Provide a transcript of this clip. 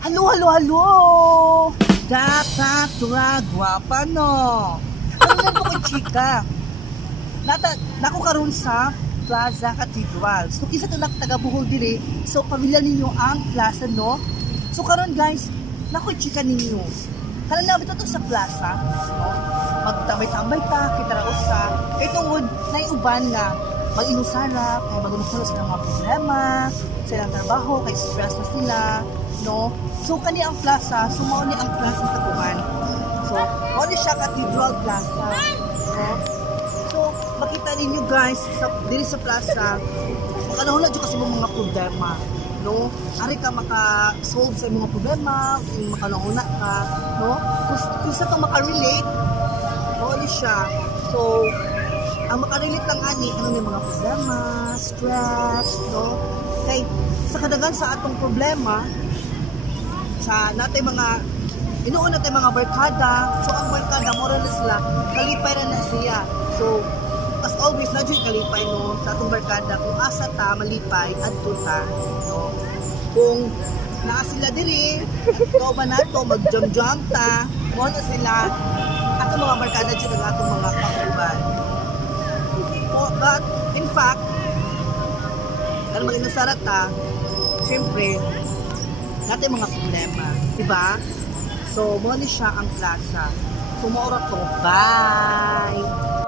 Halo, halo, halo! Dapat gwapa, no? Ano na po kay chika? Nako karon sa Plaza Cathedral. So, isa ito taga Bohol dire. So, pamilya ninyo ang plaza, no? So, karon guys, nako chika ninyo. Karon na ito sa plaza, no? Magtambay-tambay ta, kita ra usa. Kay tungod naiuban nga mag-inusarap, ay mag-inusarap sila mga problema, silang trabaho, kay stress na sila, no? So, kani ang plaza, sumaw ni ang plaza sa Buhan. So, ano siya Cathedral Plaza, no? So, makita ninyo guys, diri sa plaza, makanahon na dyan kasi mga problema, no? Ari ka maka-solve sa mga problema, kung makanahon na ka, no? Kung sa itong makarelate, ano siya. So, ang makarelate lang ani, ano may mga problema, stress, no? Kay, sa kadagan sa atong problema, sa natin mga inuon natin mga barkada, so ang barkada moral na sila kalipay ra na siya. So as always na dyan kalipay, no, sa atong barkada kung asa ta malipay adto ta, no, kung naa sila diri to ba nato mag-jam ta mo na sila atong mga barkada dyan ang atong mga kauban. But in fact dahil mag-inusara ta, siyempre natin mga problema, diba? So, mo ni siya ang plaza. So, maura to. Bye!